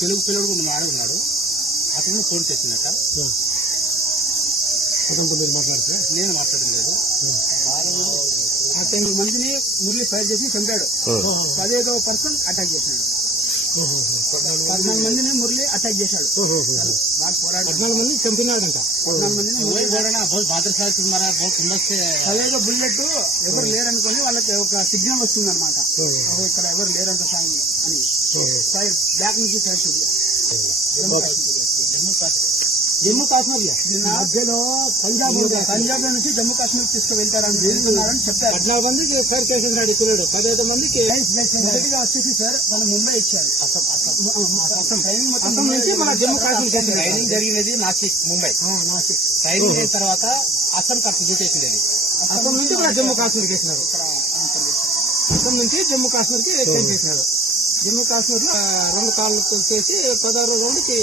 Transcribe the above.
తెలుగు పిల్లడు ఆడున్నాడు, అతను ఫోన్ చేసిందట. అతనితో మీరు మాట్లాడితే నేను మాట్లాడడం లేదు. 10 మందిని మురళి ఫైర్ చేసి చంపాడు. 15వ పర్సన్ అటాక్ చేశాడు. 14 మందిని మురళి అటాక్ చేశాడు. బాగా పోరాడు. 14 మంది చంపినాడంట. 14 మందిని అదేదో బుల్లెట్ ఎవరు లేరనుకుని వాళ్ళకి ఒక సిగ్నల్ వస్తుంది అనమాట. ఇక్కడ ఎవరు లేరంట సాయి అని. ఫైర్ బ్యాక్ నుంచి ఫైర్ షూట్. జమ్మూ కాశ్మీర్ మధ్యలో పంజాబ్ నుంచి జమ్మూ కాశ్మీర్ తీసుకువెళ్తారని వెళ్తున్నారని చెప్పారు. 14 మందికి ఫైర్ చేసినాడు పిల్లడు. 15 మందికి మొదటిగా వచ్చేసి సార్ మనం ముంబై ఇచ్చారు. అసం నుంచి మన జమ్మూ కాశ్మీర్ ట్రైనింగ్ జరిగినది నాసిక్, ముంబై. నాసిక్ ట్రైనింగ్ అయిన తర్వాత అస్సాం కట్ డ్యూటీ వేసింది. అస్సాం నుంచి మన జమ్మూ కాశ్మీర్కి వేసినారు. అస్సాం నుంచి జమ్మూ కాశ్మీర్కి చేసినారు. జమ్మూ కాశ్మీర్ లో 2 కాళ్ళు చేసి 16 రౌండ్కి